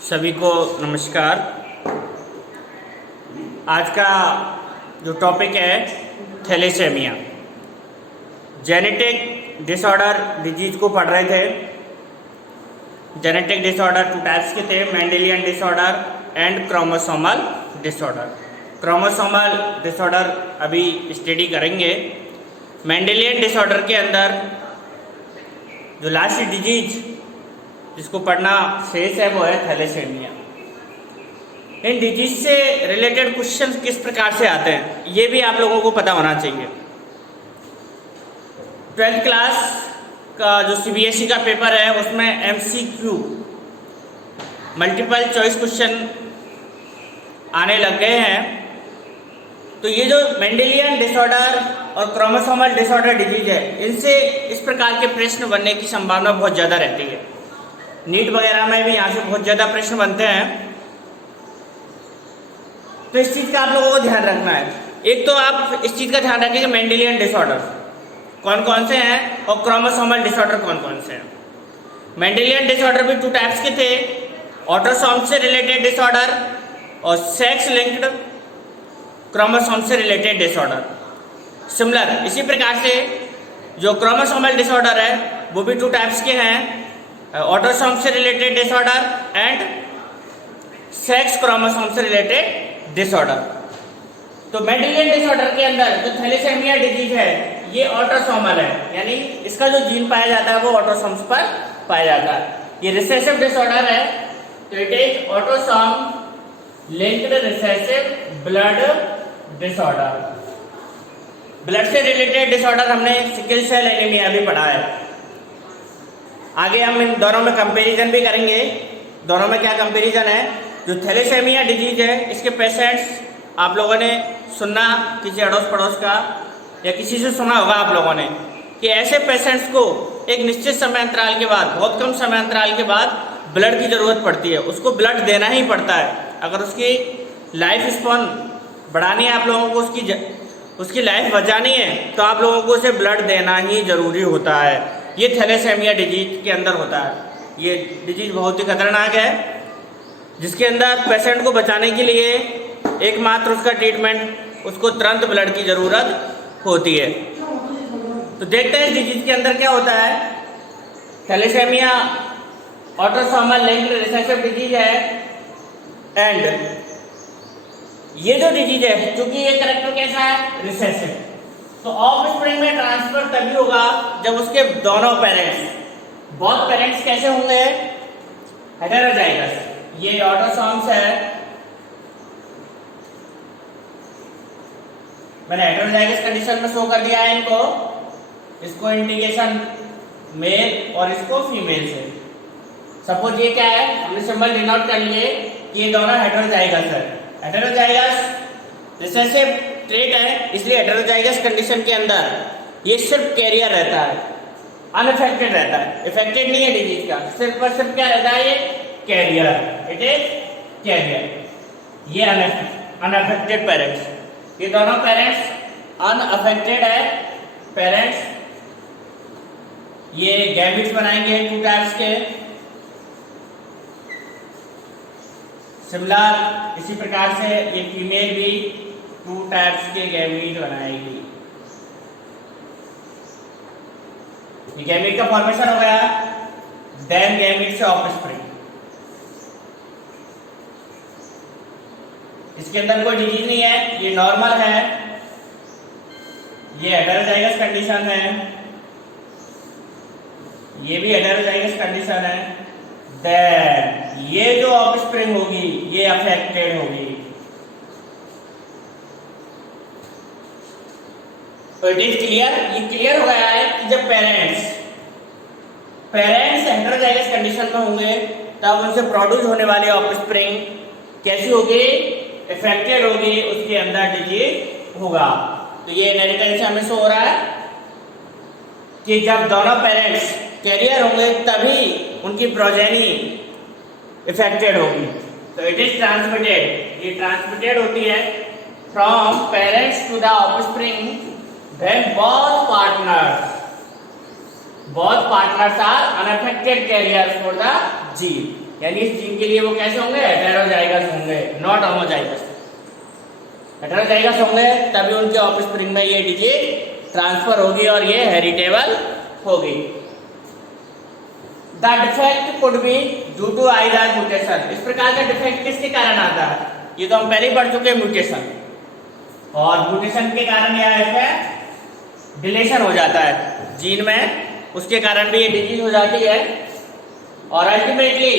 सभी को नमस्कार। आज का जो टॉपिक है थैलेसेमिया, जेनेटिक डिसऑर्डर डिजीज को पढ़ रहे थे। जेनेटिक डिसऑर्डर टू टाइप्स के थे, Mendelian disorder and chromosomal disorder. Chromosomal disorder अभी स्टडी करेंगे। मेंडेलियन डिसऑर्डर के अंदर जो लास्ट डिजीज जिसको पढ़ना शेष है वो है थैलेसेमिया। इन डिजीज से रिलेटेड क्वेश्चन किस प्रकार से आते हैं ये भी आप लोगों को पता होना चाहिए। 12th क्लास का जो सीबीएसई का पेपर है उसमें एमसीक्यू मल्टीपल चॉइस क्वेश्चन आने लग गए हैं। तो ये जो मेंडेलियन डिसऑर्डर और क्रोमोसोमल डिसऑर्डर डिजीज है, इनसे इस प्रकार के प्रश्न बनने की संभावना बहुत ज़्यादा रहती है। नीट वगैरह में भी यहाँ से बहुत ज़्यादा प्रश्न बनते हैं। तो इस चीज़ का आप लोगों को ध्यान रखना है। एक तो आप इस चीज़ का ध्यान रखें कि मेंडेलियन डिसऑर्डर कौन कौन से हैं और क्रोमोसोमल डिसऑर्डर कौन कौन से हैं। मेंडेलियन डिसऑर्डर भी 2 टाइप्स के थे, ऑटोसोम से रिलेटेड डिसऑर्डर और सेक्स लिंक्ड क्रोमोसोम से रिलेटेड डिसऑर्डर। सिमिलर इसी प्रकार से जो क्रोमोसोमल डिसऑर्डर है वो भी 2 टाइप्स के हैं, ऑटोसोम से related disorder and sex chromosome से रिलेटेड डिसऑर्डर। तो मेंडेलियन डिसऑर्डर के अंदर जो थैलेसेमिया डिजीज है ये ऑटोसोमल है, यानी इसका जो जीन पाया जाता है वो ऑटोसोम्स पर पाया जाता है। ये रिसेसिव डिसऑर्डर है, तो it is autosome linked recessive blood disorder. Blood से रिलेटेड डिसऑर्डर हमने सिकल सेल एनीमिया भी पढ़ा है। आगे हम इन दोनों में कंपैरिजन भी करेंगे। दोनों में क्या कंपैरिजन है, जो थैलेसेमिया डिजीज है इसके पेशेंट्स आप लोगों ने सुनना किसी अड़ोस पड़ोस का या किसी से सुना होगा आप लोगों ने कि ऐसे पेशेंट्स को एक निश्चित समय अंतराल के बाद, बहुत कम समय अंतराल के बाद ब्लड की ज़रूरत पड़ती है। उसको ब्लड देना ही पड़ता है। अगर उसकी लाइफ स्पॉन बढ़ानी है, आप लोगों को उसकी लाइफ बचानी है, तो आप लोगों को उसे ब्लड देना ही ज़रूरी होता है। ये थैलेसेमिया डिजीज के अंदर होता है। ये डिजीज बहुत ही खतरनाक है, जिसके अंदर पेशेंट को बचाने के लिए एकमात्र उसका ट्रीटमेंट, उसको तुरंत ब्लड की ज़रूरत होती है। तो देखते हैं इस डिजीज के अंदर क्या होता है। Thalassaemia autosomal linked recessive disease है एंड ये जो डिजीज है, चूंकि ये कैरेक्टर कैसा है, रिसेसिव, तो ऑफस्प्रिंग में ट्रांसफर तभी होगा जब उसके दोनों पेरेंट्स, बोथ पेरेंट्स कैसे होंगे, हेटेरोजाइगस। ये ऑटोसोम्स है, मैंने हेटेरोजाइगस कंडीशन में शो कर दिया है इनको। इसको इंडिकेशन मेल और इसको फीमेल से। सपोज ये क्या है, हमने सिंबल डिनोट कर लिए कि ये दोनों हेटेरोजाइगस है। हेटेरोजाइगस रिसेसिव ट्रेट है, इसलिए हेटेरोजाइगस कंडीशन के अंदर ये सिर्फ कैरियर रहता है, अनअफेक्टेड रहता है। इफेक्टेड नहीं है डिजीज का, सिर्फ और सिर्फ क्या रहता है, ये कैरियर, इट इज कैरियर। ये अनअफेक्टेड पेरेंट्स, ये दोनों पेरेंट्स अनअफेक्टेड है पेरेंट्स। ये गैमेट्स बनाएंगे 2 टाइप्स के। सिमिलर इसी प्रकार से ये फीमेल भी 2 टाइप्स के गैमेट बनाएगी। ये गैमेट का फॉर्मेशन हो गया, देन गैमेट से ऑफस्प्रिंग। इसके अंदर कोई डिजीज नहीं है, ये नॉर्मल है, ये हेटेरोजाइगस कंडीशन है, ये भी हेटेरोजाइगस कंडीशन है। देन ये जो ऑफस्प्रिंग होगी ये अफेक्टेड होगी। तो इट इज क्लियर, ये क्लियर हो गया है कि जब पेरेंट्स हेटेरोजाइगस कंडीशन में होंगे तब उनसे प्रोड्यूस होने वाली ऑफस्प्रिंग कैसी होगी, इफेक्टेड होगी, उसके अंदर डिजीज होगा। तो ये इनहेरिटेंस हमें शो हो रहा है कि जब दोनों पेरेंट्स कैरियर होंगे तभी उनकी प्रोजेनी इफेक्टेड होगी। तो इट इज ट्रांसमिटेड, ये ट्रांसमिटेड होती है from parents to the offspring when both partners are unaffected carriers for the gene। यानी इस जीन के लिए वो कैसे होंगे, हेटेरोजाइगस होंगे, नॉट होमोजाइगस। हेटेरोजाइगस होंगे तभी उनके ऑफस्प्रिंग में ये डिजीज ट्रांसफर होगी और ये हेरिटेबल होगी। The defect could be due to either mutation. इस प्रकार का डिफेक्ट किसके कारण आता है, ये तो हम पहले ही पढ़ चुके हैं, म्यूटेशन। और म्यूटेशन के कारण क्या है, डिलेशन हो जाता है जीन में, उसके कारण भी ये डिजीज हो जाती है। और ultimately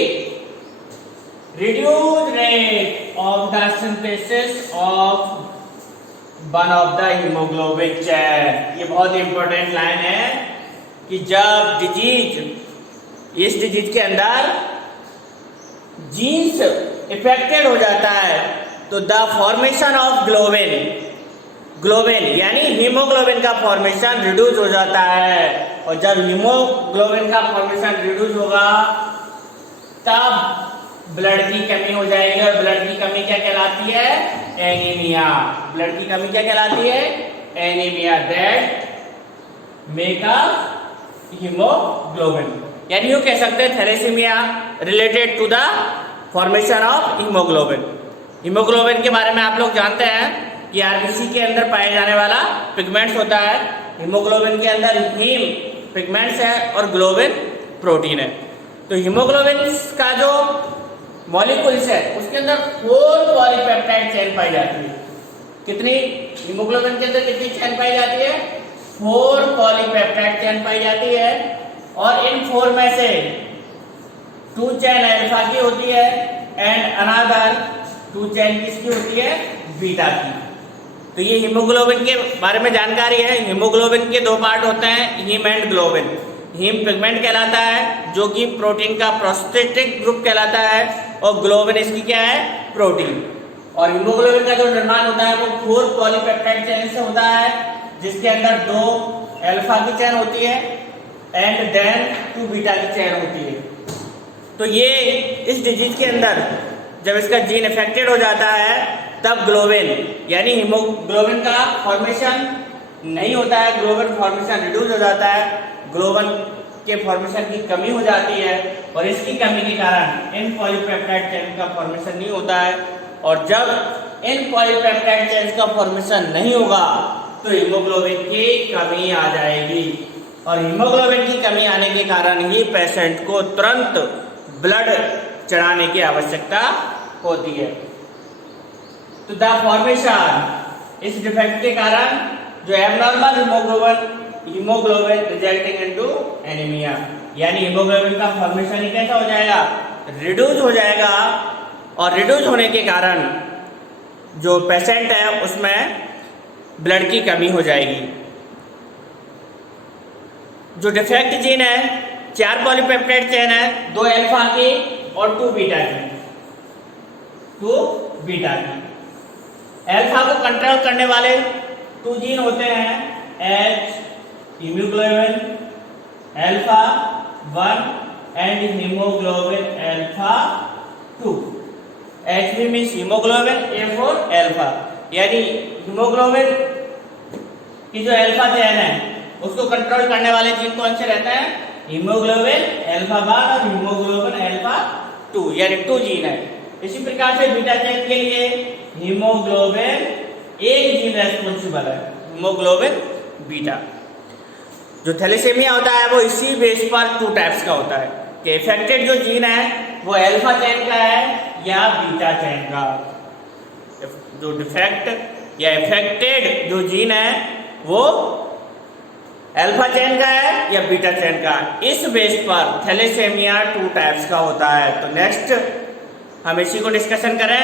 reduce rate of the synthesis of one of the haemoglobin chain. ये बहुत इंपॉर्टेंट लाइन है कि जब डिजीज, इस डिजीज के अंदर जीन्स इफेक्टेड हो जाता है तो द फॉर्मेशन ऑफ ग्लोबिन यानी हीमोग्लोबिन का फॉर्मेशन रिड्यूस हो जाता है। और जब हीमोग्लोबिन का फॉर्मेशन रिड्यूस होगा तब ब्लड की कमी हो जाएगी। और ब्लड की कमी क्या कहलाती है, एनीमिया। ब्लड की कमी क्या कहलाती है, anaemia. That make up haemoglobin. यानी यूं कह सकते हैं thalassaemia related to the formation of haemoglobin. Haemoglobin के बारे में आप लोग जानते हैं कि आरबीसी के अंदर पाया जाने वाला पिगमेंट्स होता है। हीमोग्लोबिन के अंदर हीम पिगमेंट्स है और ग्लोबिन प्रोटीन है। तो हीमोग्लोबिन का जो मॉलिक्यूल्स है उसके अंदर 4 पॉलीपेप्टाइड चेन पाई जाती है। कितनी, हीमोग्लोबिन के अंदर कितनी चेन पाई जाती है, 4 पॉलीपेप्टाइड चेन पाई जाती है। और इन 4 में से 2 चेन अल्फा की होती है एंड अनदर 2 चेन किसकी होती है, बीटा की। तो ये हीमोग्लोबिन के बारे में जानकारी है। हीमोग्लोबिन के 2 पार्ट होते हैं, haem and globin. Haem pigment कहलाता है जो कि प्रोटीन का प्रोस्टेटिक ग्रुप कहलाता है, और ग्लोबिन इसकी क्या है, प्रोटीन। और हीमोग्लोबिन का जो निर्माण होता है वो 4 पॉलीपेप्टाइड चेन से होता है, जिसके अंदर 2 अल्फा की चेन होती है एंड देन 2 बीटा की चेन होती है। तो ये इस डिजीज के अंदर जब इसका जीन इफेक्टेड हो जाता है तब ग्लोबिन यानी हीमोग्लोबिन का फॉर्मेशन नहीं होता है, ग्लोबिन फॉर्मेशन रिड्यूस हो जाता है, ग्लोबिन के फॉर्मेशन की कमी हो जाती है। और इसकी कमी के कारण इन पॉलीपेप्टाइड चेन का फॉर्मेशन नहीं होता है। और जब इन पॉलीपेप्टाइड चेन का फॉर्मेशन नहीं होगा तो हीमोग्लोबिन की कमी आ जाएगी। और हीमोग्लोबिन की कमी आने के कारण ही पेशेंट को तुरंत ब्लड चढ़ाने की आवश्यकता होती है। तो द फॉर्मेशन, इस डिफेक्ट के कारण जो abnormal haemoglobin resulting into anaemia, यानी हीमोग्लोबिन का फॉर्मेशन ही कैसा हो जाएगा, रिड्यूस हो जाएगा। और रिड्यूस होने के कारण जो पेशेंट है उसमें ब्लड की कमी हो जाएगी। जो डिफेक्ट जीन है 4 पॉलीपेप्टाइड चेन है, 2 अल्फा की और 2 बीटा की। 2 बीटा की अल्फा को कंट्रोल करने वाले 2 जीन होते हैं, H haemoglobin alpha 1 and haemoglobin alpha 2। HB means haemoglobin, A for alpha. यानी हीमोग्लोबिन की जो अल्फा चेन है उसको कंट्रोल करने वाले जीन कौन से रहते हैं, हीमोग्लोबिन अल्फा 1 और हीमोग्लोबिन अल्फा 2, यानी 2 जीन है। इसी प्रकार से बीटा चेन के लिए हीमोग्लोबिन एक जीन रेस्पॉन्सिबल है, हीमोग्लोबिन बीटा। जो थैलेसेमिया होता है वो इसी बेस पर 2 टाइप्स का होता है कि इफेक्टेड जो जीन है वो अल्फा चेन का है या बीटा चेन का। जो डिफेक्ट या इफेक्टेड जो जीन है वो अल्फा चेन का है या बीटा चेन का। इस बेस पर थैलेसेमिया 2 टाइप्स का होता है। तो नेक्स्ट हम इसी को डिस्कशन करें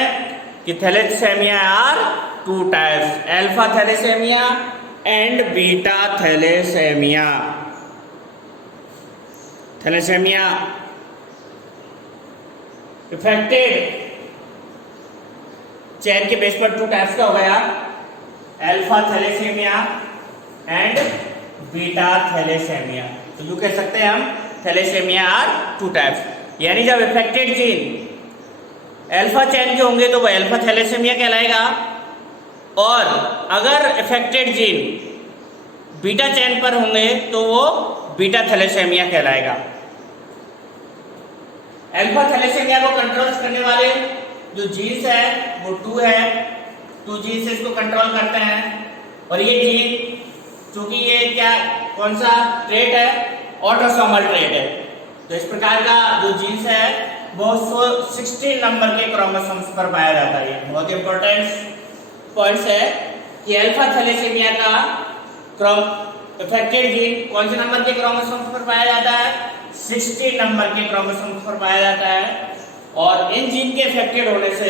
कि thalassaemia are 2 types, alpha thalassaemia and beta thalassaemia. Thalassaemia affected chain के बेस पर 2 टाइप्स का हो गया, alpha thalassaemia and beta thalassaemia. तो यूं कह सकते हैं हम थैलेसेमिया आर 2 टाइप्स। यानी जब इफेक्टेड जीन अल्फा चेन के होंगे तो वो अल्फा थैलेसेमिया कहलाएगा, और अगर इफेक्टेड जीन बीटा चेन पर होंगे तो वो बीटा थैलेसेमिया कहलाएगा। अल्फा थैलेसीमिया को कंट्रोल करने वाले जो जीन्स है वो 2 है, 2 जीन्स इसको कंट्रोल करते हैं। और ये जीन चूंकि ये क्या कौन सा ट्रेट है, ऑटोसोमल ट्रेट है, तो इस प्रकार का जो जीन्स है वो 16 नंबर के क्रोमोसोम्स पर पाया जाता है। बहुत इंपॉर्टेंट पॉइंट्स है कि अल्फा थैलेसीमिया का इफेक्टेड जीन कौन से नंबर के क्रोमोसोम्स पर पाया जाता है, 16 नंबर के क्रोमोसोम्स पर पाया जाता है। और इन जीन के इफेक्टेड होने से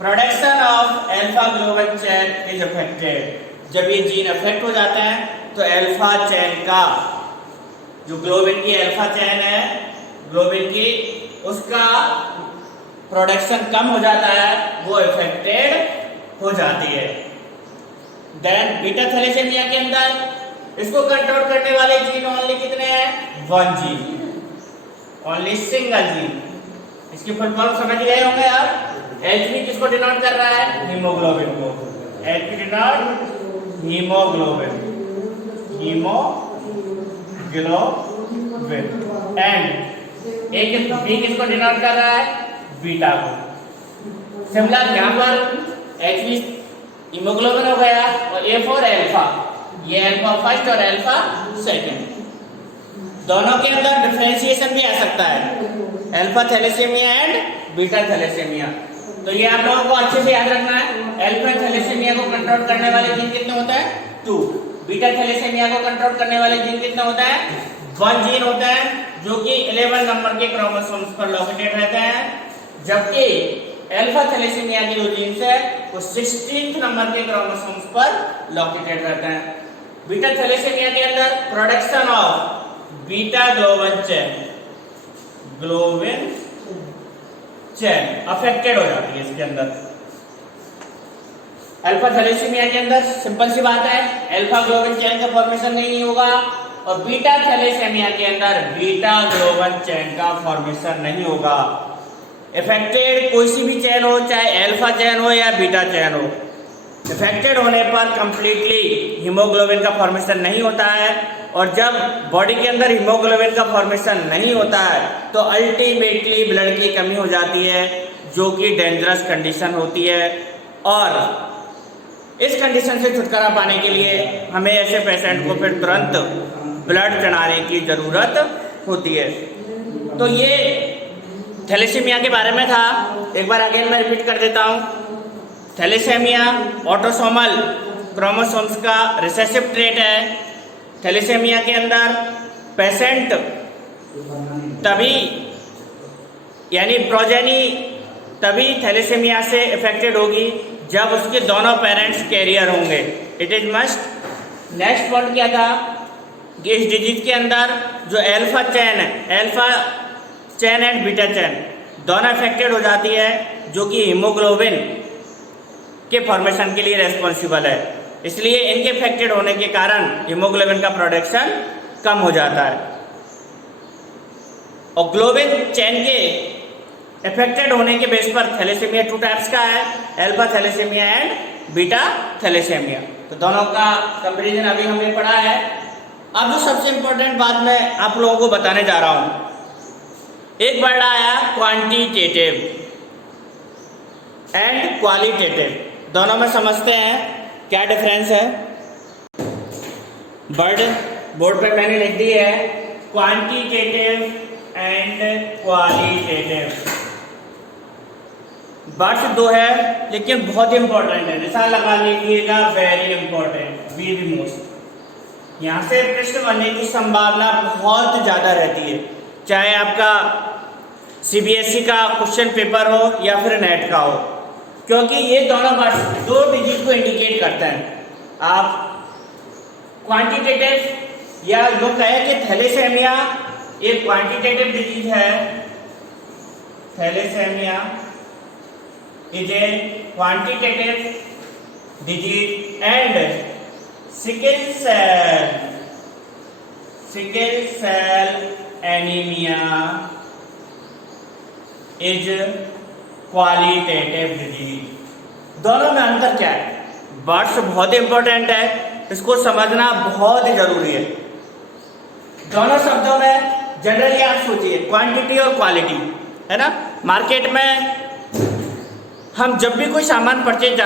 production of alpha global chain is affected. जब ये जीन अफेक्ट हो जाता है तो अल्फा चेन का जो ग्लोबिन की अल्फा चेन है, ग्लोबिन की उसका प्रोडक्शन कम हो जाता है, वो इफेक्टेड हो जाती है। देन बीटा थैलेसीमिया के अंदर इसको कंट्रोल करने वाले जीन ओनली कितने हैं, 1 जीन, ओनली सिंगल जीन। इसकी फुल फॉर्म समझ गए होंगे आप। Hb किसको डिनोट कर रहा है, हीमोग्लोबिन को। Hb denote haemoglobin, haemoglobin. And एक बी किसको डिनोट कर रहा है, बीटा को। सिमिलर यहाँ पर Hb हीमोग्लोबिन हो गया और A फॉर अल्फा, ये अल्फा फर्स्ट और अल्फा सेकंड। दोनों के अंदर डिफरेंशिएशन भी आ सकता है, alpha thalassaemia and beta thalassaemia. तो ये आप लोगों को अच्छे से याद रखना है। अल्फा थैलेसीमिया को कंट्रोल करने वाले जीन कितने होता है, 2। बीटा थैलेसीमिया को कंट्रोल करने वाले जीन कितना होता है, 1 जीन होता है, जो कि 11 नंबर के क्रोमोसोम्स पर लोकेटेड रहते हैं। जबकि अल्फा थैलेसीमिया के जो जीन्स है वो 16 नंबर के क्रोमोसोम्स पर लोकेटेड रहते हैं। बीटा थैलेसीमिया के अंदर production of beta globin chain affected हो जाती है इसके अंदर। अल्फा थैलेसीमिया के अंदर सिंपल सी बात है, अल्फा ग्लोबिन चेन का फॉर्मेशन नहीं होगा, और बीटा थैलेसीमिया के अंदर बीटा ग्लोबिन चेन का फॉर्मेशन नहीं होगा। इफेक्टेड कोई सी भी चेन हो, चाहे अल्फा चेन हो या बीटा चेन हो, इफेक्टेड होने पर कंप्लीटली हीमोग्लोबिन का फॉर्मेशन नहीं होता है। और जब बॉडी के अंदर हीमोग्लोबिन का फॉर्मेशन नहीं होता है तो अल्टीमेटली ब्लड की कमी हो जाती है, जो कि डेंजरस कंडीशन होती है। और इस कंडीशन से छुटकारा पाने के लिए हमें ऐसे पेशेंट को फिर तुरंत ब्लड चढ़ाने की ज़रूरत होती है। तो ये थैलेसीमिया के बारे में था। एक बार अगेन मैं रिपीट कर देता हूँ। थैलेसीमिया ऑटोसोमल क्रोमोसोम्स का रिसेसिव ट्रेट है। थैलेसीमिया के अंदर पेशेंट तभी यानी प्रोजेनी तभी थैलेसीमिया से इफेक्टेड होगी जब उसके दोनों पेरेंट्स कैरियर होंगे। It is must. Next point क्या था कि इस डिजीज के अंदर जो अल्फा चेन है, alpha chain and beta chain दोनों इफेक्टेड हो जाती है, जो कि हीमोग्लोबिन के फॉर्मेशन के लिए रेस्पॉन्सिबल है। इसलिए इनके इफेक्टेड होने के कारण हीमोग्लोबिन का प्रोडक्शन कम हो जाता है। और ग्लोबिन चेन के इफेक्टेड होने के बेस पर थैलेसीमिया 2 टाइप्स का है, alpha thalassaemia and beta thalassaemia. तो दोनों का कंपैरिजन अभी हमने पढ़ा है। अब जो सबसे इंपॉर्टेंट बात मैं आप लोगों को बताने जा रहा हूँ, एक वर्ड आया क्वांटिटेटिव एंड क्वालिटेटिव। दोनों में समझते हैं क्या डिफरेंस है। वर्ड बोर्ड पे मैंने लिख दी है, क्वांटिटेटिव एंड क्वालिटेटिव। वर्ड्स 2 है लेकिन बहुत इंपॉर्टेंट है, निशान लगा लीजिएगा, very important, be the most. यहाँ से प्रश्न बनने की संभावना बहुत ज़्यादा रहती है, चाहे आपका CBSE का क्वेश्चन पेपर हो या फिर नेट का हो, क्योंकि ये दोनों वर्ड्स 2 डिजीज को इंडिकेट करते हैं। आप क्वांटिटेटिव या जो कहे कि थैलेसीमिया एक क्वांटिटेटिव डिजीज है, thalassaemia is a quantitative disease and sickle cell anaemia is qualitative disease. दोनों में अंतर क्या है? वर्ड्स बहुत इंपॉर्टेंट है, इसको समझना बहुत ही जरूरी है। दोनों शब्दों में जनरली आप सोचिए क्वांटिटी और क्वालिटी, है ना। मार्केट में हम जब भी कोई सामान परचेज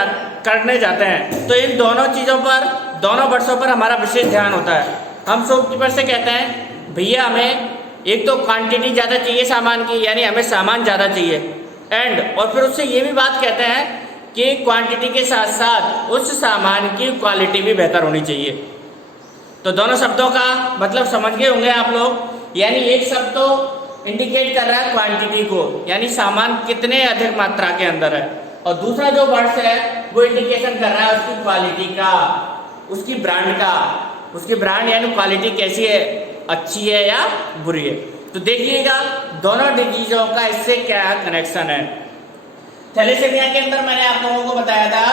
करने जाते हैं तो इन दोनों चीज़ों पर, दोनों वर्षों पर हमारा विशेष ध्यान होता है। हम शॉपकीपर से कहते हैं भैया हमें एक तो क्वांटिटी ज़्यादा चाहिए सामान की, यानी हमें सामान ज़्यादा चाहिए, एंड और फिर उससे ये भी बात कहते हैं कि क्वांटिटी के साथ साथ उस सामान की क्वालिटी भी बेहतर होनी चाहिए। तो दोनों शब्दों का मतलब समझ गए होंगे आप लोग। यानी एक शब्द तो इंडिकेट कर रहा है क्वांटिटी को, यानी सामान कितने अधिक मात्रा के अंदर है, और दूसरा जो वर्ड्स है वो इंडिकेशन कर रहा है उसकी क्वालिटी का, उसकी ब्रांड का, उसकी ब्रांड यानी क्वालिटी कैसी है, अच्छी है या बुरी है। तो देखिएगा दोनों डिजीजों का इससे क्या कनेक्शन है। थैलेसेमिया के अंदर मैंने आप लोगों को बताया था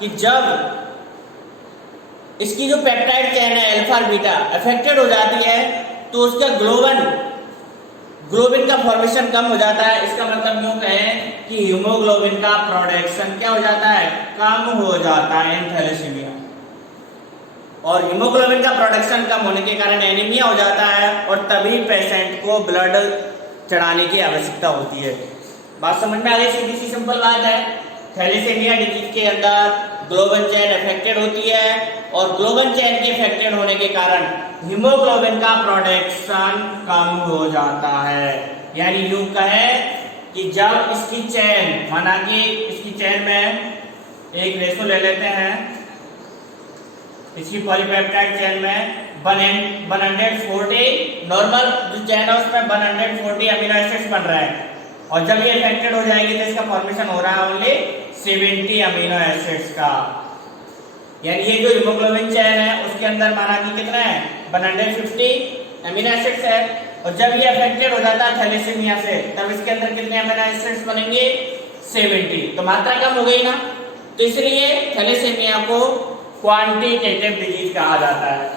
कि जब इसकी जो पेप्टाइड चेन है अल्फा और बीटा अफेक्टेड हो जाती है तो उसका ग्लोबिन का फॉर्मेशन कम हो जाता है। इसका मतलब यूं कहें कि हीमोग्लोबिन का प्रोडक्शन क्या हो जाता है, कम हो जाता है इन थैलेसीमिया, और हीमोग्लोबिन का प्रोडक्शन कम होने के कारण एनीमिया हो जाता है, और तभी पेशेंट को ब्लड चढ़ाने की आवश्यकता होती है। बात समझ में आ गई? सीधी सी सिंपल बात है। थैलेसीमिया डिजीज के अंदर ग्लोबन चेन अफेक्टेड होती है, और ग्लोबन चेन के अफेक्टेड होने के कारण हीमोग्लोबिन का प्रोडक्शन कम हो जाता है। यानी यूं कहे कि जब इसकी चेन, माना कि इसकी चेन में एक रेशो ले लेते हैं, इसकी पॉलीपेप्टाइड चेन में 140 नॉर्मल जो चेन है उसमें 140 अमीनो एसिड्स बन रहा है, और जब ये अफेक्टेड हो जाएगी तो इसका फॉर्मेशन हो रहा है ओनली 70 अमीनो एसिड्स का। यानी ये जो हीमोग्लोबिन चेन है उसके अंदर माना कि कितना है, 150 अमीनो एसिड्स है, और जब ये अफेक्टेड हो जाता है थैलेसीमिया से तब इसके अंदर कितने अमीनो एसिड्स बनेंगे, 70। तो मात्रा कम हो गई ना, तो इसलिए थैलेसीमिया को क्वांटिटेटिव डिजीज कहा जाता है।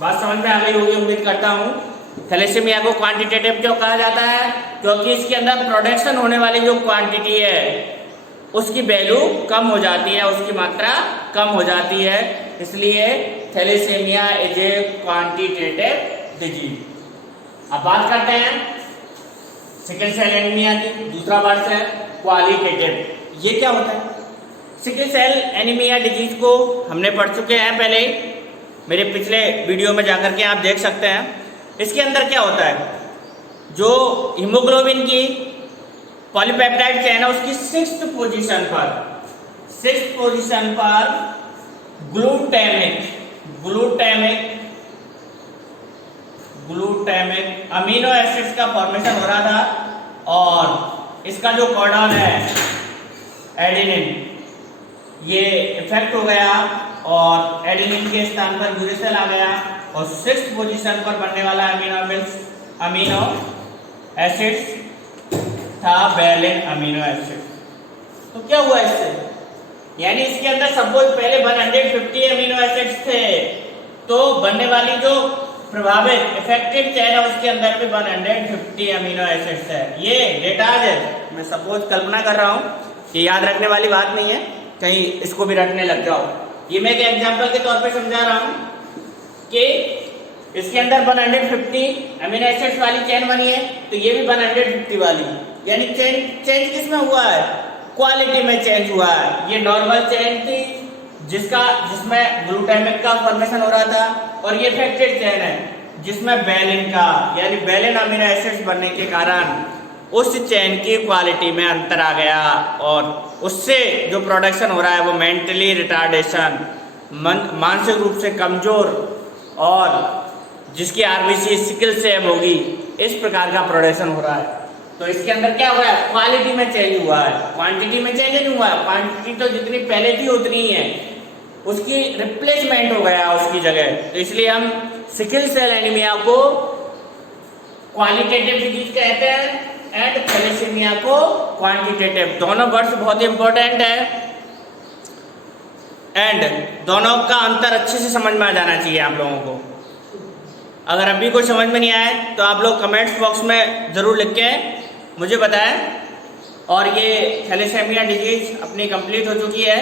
बात समझ में आ गई होगी उम्मीद करता हूँ। थैलेसीमिया को क्वांटिटेटिव क्यों कहा जाता है, क्योंकि इसके अंदर प्रोडक्शन होने वाली जो क्वांटिटी है उसकी वैल्यू कम हो जाती है, उसकी मात्रा कम हो जाती है, इसलिए thalassaemia is a quantitative disease. अब बात करते हैं सिकल सेल एनीमिया की। दूसरा वर्ड है क्वालिटेटिव। ये क्या होता है? सिकल सेल एनीमिया डिजीज को हमने पढ़ चुके हैं पहले, मेरे पिछले वीडियो में जाकर के आप देख सकते हैं। इसके अंदर क्या होता है, जो हीमोग्लोबिन की पॉलीपेप्टाइड चेन है उसकी 6th पोजीशन पर ग्लूटामिक अमीनो एसिड्स का फॉर्मेशन हो रहा था, और इसका जो कोडॉन है एडेनिन, ये इफेक्ट हो गया और एडेनिन के स्थान पर यूरेसिल आ गया, और 6th पोजीशन पर बनने वाला अमीनो एसिड्स था वैलेन अमीनो एसिड। तो क्या हुआ इससे, यानी इसके अंदर सपोज पहले 150 अमीनो एसिड्स थे, तो बनने वाली जो प्रभावित इफेक्टिव चेन है उसके अंदर भी 150 अमीनो एसिड्स है। ये डेटा है, मैं सपोज कल्पना कर रहा हूँ, ये याद रखने वाली बात नहीं है, कहीं इसको भी रटने लग जाओ। ये मैं एक एग्जाम्पल के तौर पे समझा रहा हूँ कि इसके अंदर 150 अमीनो एसिड्स वाली चेन बनी है, तो ये भी 150 वाली, यानी चेंज किसमें हुआ है, क्वालिटी में चेंज हुआ है। ये नॉर्मल चेन थी जिसमें ग्लूटामिक का फॉर्मेशन हो रहा था, और ये इफेक्टेड चेन है जिसमें वैलिन का यानी वैलिन अमीनो एसिड्स बनने के कारण उस चेन की क्वालिटी में अंतर आ गया, और उससे जो प्रोडक्शन हो रहा है वो मेंटली रिटार्डेशन, मानसिक रूप से कमजोर, और जिसकी आरबीसी सिकल सेल होगी, इस प्रकार का प्रोडक्शन हो रहा है। तो इसके अंदर क्या हुआ है, क्वालिटी में चेंज हुआ है, क्वांटिटी में चेंज नहीं हुआ है। क्वांटिटी तो जितनी पहले थी उतनी ही है, उसकी रिप्लेसमेंट हो गया उसकी जगह। तो इसलिए हम सिकल सेल एनीमिया को क्वालिटेटिव डिजीज कहते हैं एंड थैलेसीमिया को क्वांटिटेटिव। दोनों वर्ड्स बहुत इंपॉर्टेंट है, एंड दोनों का अंतर अच्छे से समझ में आ जाना चाहिए आप लोगों को। अगर अभी कोई समझ में नहीं आए तो आप लोग कमेंट्स बॉक्स में ज़रूर लिख के मुझे बताएं। और ये थैलेसीमिया डिजीज अपनी कंप्लीट हो चुकी है।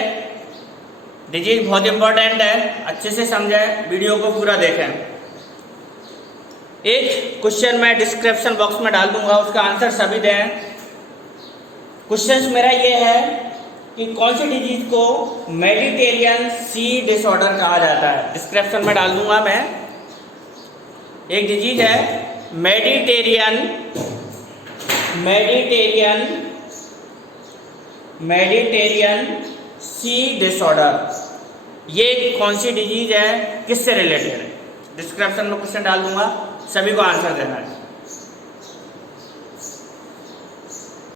डिजीज बहुत इंपॉर्टेंट है, अच्छे से समझें, वीडियो को पूरा देखें। एक क्वेश्चन मैं डिस्क्रिप्शन बॉक्स में डाल दूंगा, उसका आंसर सभी दें। क्वेश्चन मेरा ये है कि कौन सी डिजीज को मेडिटेरियन सी डिसऑर्डर कहा जाता है। डिस्क्रिप्शन में डाल दूंगा मैं। एक डिजीज है मेडिटेरियन सी डिसऑर्डर। ये कौन सी डिजीज है, किससे रिलेटेड है? डिस्क्रिप्शन में क्वेश्चन डाल दूंगा, सभी को आंसर देना है।